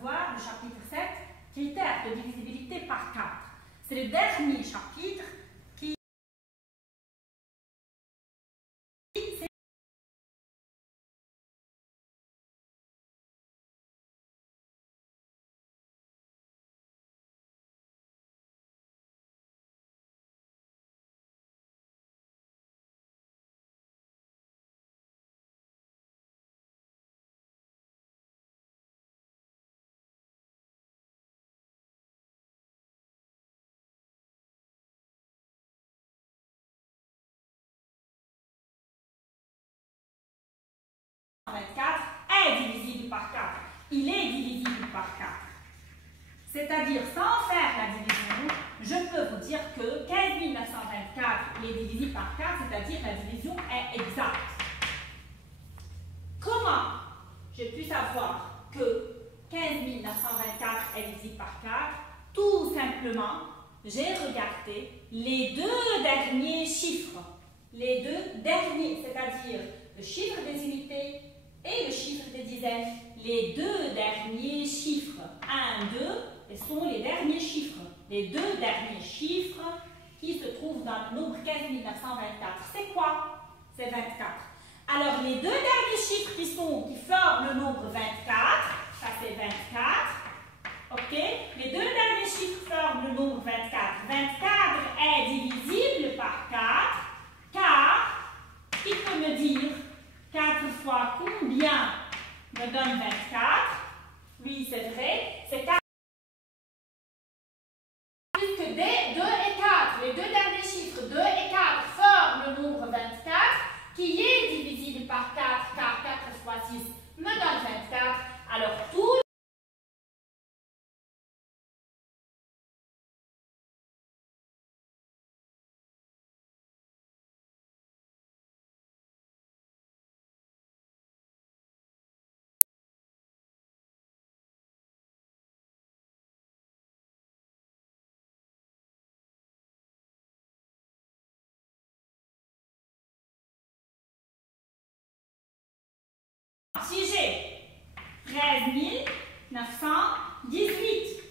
voir le chapitre 7, critères de divisibilité par 4. C'est le dernier chapitre qui est divisible par 4. Il est divisible par 4. C'est-à-dire, sans faire la division, je peux vous dire que 15 924 est divisible par 4, c'est-à-dire la division est exacte. Comment j'ai pu savoir que 15 924 est divisible par 4? Tout simplement, j'ai regardé les deux derniers chiffres. Les deux derniers, c'est-à-dire le chiffre des unités et le chiffre des dizaines. Les deux derniers chiffres, 1, 2, sont les derniers chiffres. Les deux derniers chiffres qui se trouvent dans le nombre 15 924. C'est quoi? C'est 24. Alors, les deux derniers chiffres qui forment le nombre 24, ça c'est 24. Ok? Les deux derniers chiffres forment le nombre 24. 24 est divisible par 4, car qui peut me dire 4 fois combien me donne 24? Oui, c'est vrai, c'est 4. Puisque 2 et 4, les deux derniers chiffres 2 et 4 forment le nombre 24, qui est divisible par 4, car 4 fois 6 me donne 24. Alors, tout si j'ai 13 918,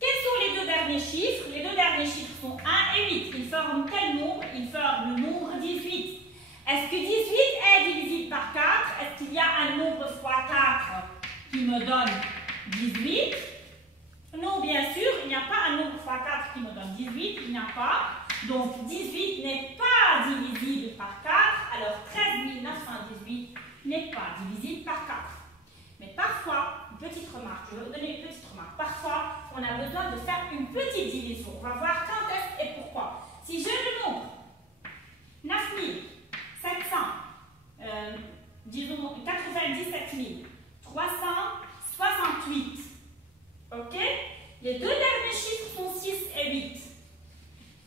quels sont les deux derniers chiffres? Les deux derniers chiffres sont 1 et 8. Ils forment quel nombre? Ils forment le nombre 18. Est-ce que 18 est divisible par 4? Est-ce qu'il y a un nombre fois 4 qui me donne 18? Non, bien sûr, il n'y a pas un nombre fois 4 qui me donne 18. Il n'y a pas. Donc, 18 n'est pas divisible par 4. Alors, 13 918 n'est pas divisible par 4. Mais parfois, une petite remarque, je vais vous donner une petite remarque. Parfois, on a besoin de faire une petite division. On va voir quand est-ce et pourquoi. Si j'ai le nombre 9700, disons 97 368, ok? Les deux derniers chiffres sont 6 et 8.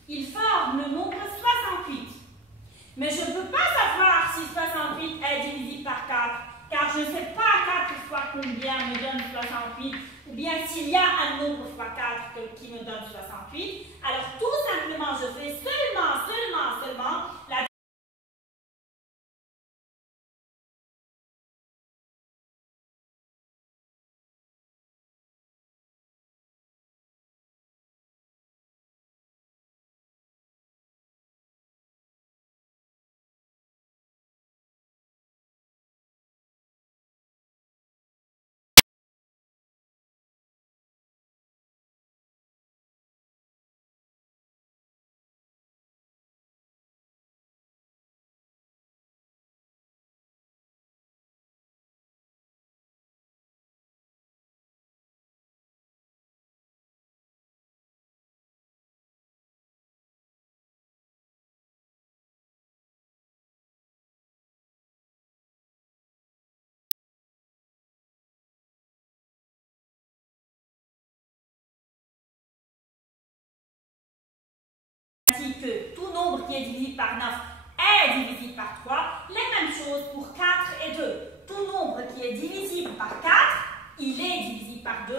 Ils forment le nombre 68. Mais je ne peux pas savoir si 68 est divisible par 4. Car je ne sais pas 4 fois combien me donne 68, ou bien s'il y a un nombre fois 4 qui me donne 68. Alors tout simplement, je fais seulement la que tout nombre qui est divisible par 9 est divisible par 3. Les mêmes choses pour 4 et 2. Tout nombre qui est divisible par 4, il est divisible par 2.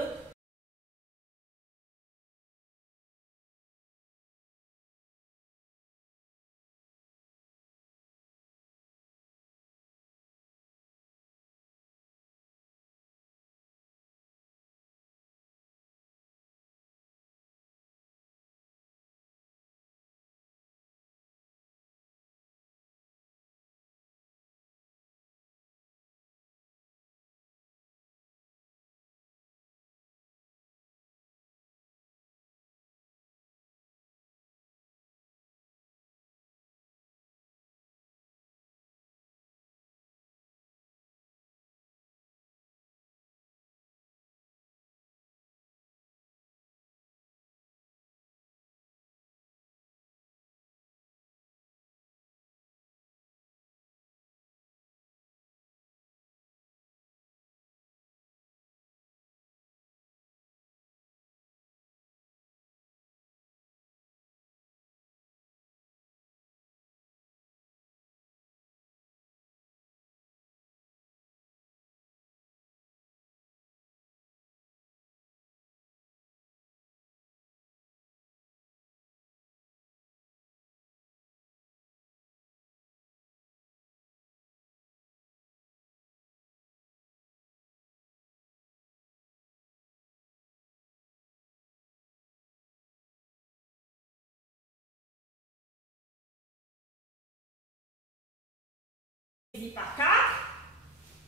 divisible par 4.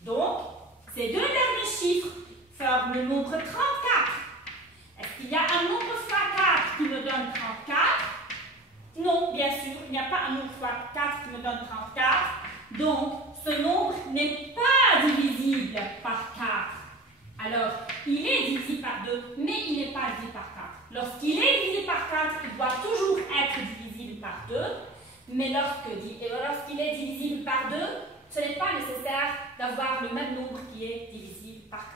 Donc, ces deux derniers chiffres forment le nombre 34. Est-ce qu'il y a un nombre fois 4 qui me donne 34? Non, bien sûr, il n'y a pas un nombre fois 4 qui me donne 34. Donc, ce nombre n'est pas divisible par 4. Alors, il est divisible par 2, mais il n'est pas divisible par 4. Lorsqu'il est divisible par 4, il doit toujours être divisible par 2. Mais lorsqu'il est divisible par 2, ce n'est pas nécessaire d'avoir le même nombre qui est divisible par 4.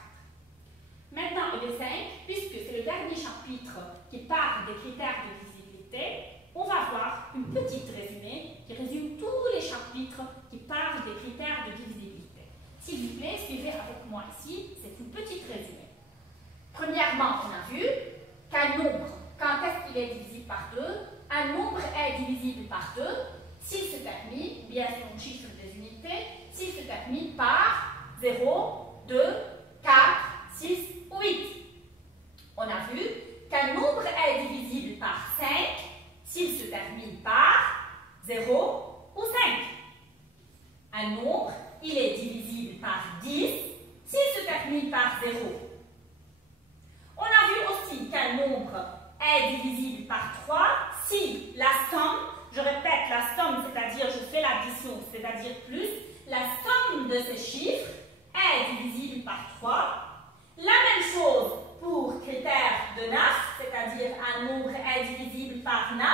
Maintenant, EB5, puisque c'est le dernier chapitre qui parle des critères de divisibilité, on va voir une petite résumé qui résume tous les chapitres qui parlent des critères de divisibilité. S'il vous plaît, suivez avec moi ici, c'est une petite résumé. Premièrement, on a vu qu'un nombre, quand est-ce qu'il est divisible par 2? Un nombre est divisible par 2 s'il se termine, bien son chiffre des unités, s'il se termine par 0, 2, 4, 6 ou 8. On a vu qu'un nombre est divisible par 5 s'il se termine par 0 ou 5. Un nombre, il est divisible par 10 s'il se termine par 0. On a vu aussi qu'un nombre est divisible par 3 si la somme, je répète la somme, c'est-à-dire je fais l'addition, c'est-à-dire plus, la somme de ces chiffres est divisible par 3. La même chose pour critère de 9, c'est-à-dire un nombre est divisible par 9.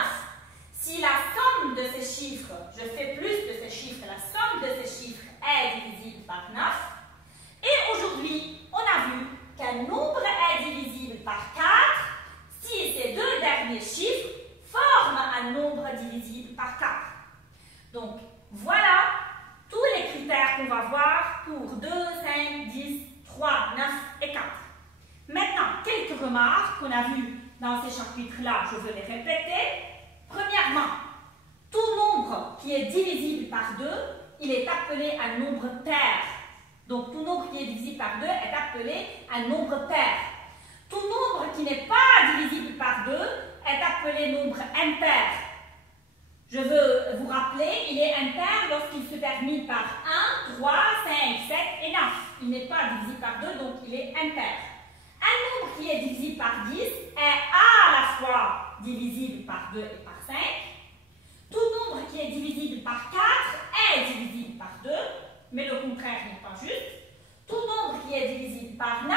Si la somme de ces chiffres, je fais plus de ces chiffres, la somme de ces chiffres est divisible par 9. Et aujourd'hui, on a vu qu'un nombre est divisible par 4 si ces deux derniers chiffres forment un nombre divisible par 4. Donc, voilà tous les critères qu'on va voir pour 2, 5, 10, 3, 9 et 4. Maintenant, quelques remarques qu'on a vues dans ces chapitres-là, je veux les répéter. Premièrement, tout nombre qui est divisible par 2, il est appelé un nombre pair. Donc, tout nombre qui est divisible par 2 est appelé un nombre pair. Tout nombre qui n'est pas divisible par 2 est appelé nombre impair. Je veux vous rappeler, il est impair lorsqu'il se termine par 1, 3, 5, 7 et 9. Il n'est pas divisible par 2, donc il est impair. Un nombre qui est divisible par 10 est à la fois divisible par 2 et par 5. Tout nombre qui est divisible par 4 est divisible par 2, mais le contraire n'est pas juste. Tout nombre qui est divisible par 9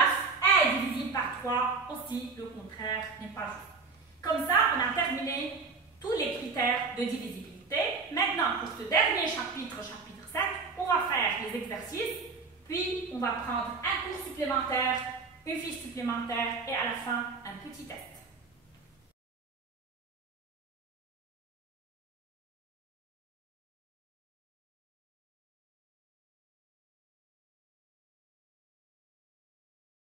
est divisible par 3, aussi le contraire n'est pas juste. Comme ça, on a terminé tous les critères de divisibilité. Maintenant, pour ce dernier chapitre, chapitre 7, on va faire les exercices, puis on va prendre un cours supplémentaire, une fiche supplémentaire et à la fin, un petit test.